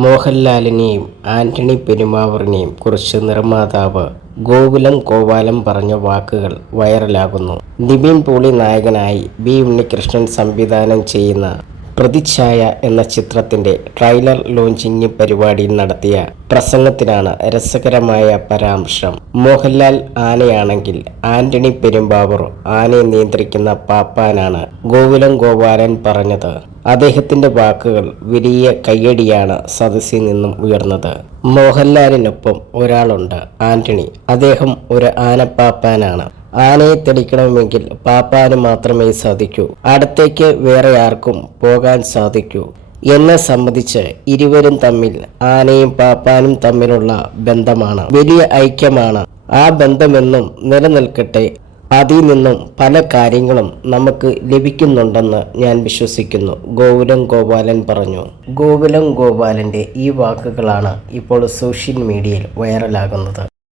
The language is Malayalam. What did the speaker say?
മോഹൻലാലിനെയും ആന്റണി പെരുമ്പാവൂരിനെയും കുറിച്ച് നിർമ്മാതാവ് ഗോകുലം ഗോപാലൻ പറഞ്ഞ വാക്കുകൾ വൈറലാകുന്നു. നിവിൻ പോളി നായകനായി ബി ഉണ്ണികൃഷ്ണൻ സംവിധാനം ചെയ്യുന്ന പ്രതിച്ഛായ എന്ന ചിത്രത്തിന്റെ ട്രെയിലർ ലോഞ്ചിങ് പരിപാടിയിൽ നടത്തിയ പ്രസംഗത്തിലാണ് രസകരമായ പരാമർശം. മോഹൻലാൽ ആനയാണെങ്കിൽ ആന്റണി പെരുമ്പാവൂർ ആനയെ നിയന്ത്രിക്കുന്ന പാപ്പാനാണ് ഗോകുലം ഗോപാലൻ പറഞ്ഞത്. അദ്ദേഹത്തിന്റെ വാക്കുകൾ വലിയ കയ്യടിയാണ് സദസ്സിൽ നിന്നും ഉയർന്നത്. മോഹൻലാലിനൊപ്പം ഒരാളുണ്ട്, ആന്റണി. അദ്ദേഹം ഒരു ആനപ്പാപ്പാനാണ്. ആനയെ തെളിക്കണമെങ്കിൽ പാപ്പാന് മാത്രമേ സാധിക്കൂ. അടുത്തേക്ക് വേറെ ആർക്കും പോകാൻ സാധിക്കൂ. എന്നെ സംബന്ധിച്ച് ഇരുവരും തമ്മിൽ, ആനയും പാപ്പാനും തമ്മിലുള്ള ബന്ധമാണ്, വലിയ ഐക്യമാണ്. ആ ബന്ധമെന്നും നിലനിൽക്കട്ടെ. അതിൽ നിന്നും പല കാര്യങ്ങളും നമുക്ക് ലഭിക്കുന്നുണ്ടെന്ന് ഞാൻ വിശ്വസിക്കുന്നു, ഗോകുലം ഗോപാലൻ പറഞ്ഞു. ഗോകുലം ഗോപാലന്റെ ഈ വാക്കുകളാണ് ഇപ്പോൾ സോഷ്യൽ മീഡിയയിൽ വൈറലാകുന്നത്.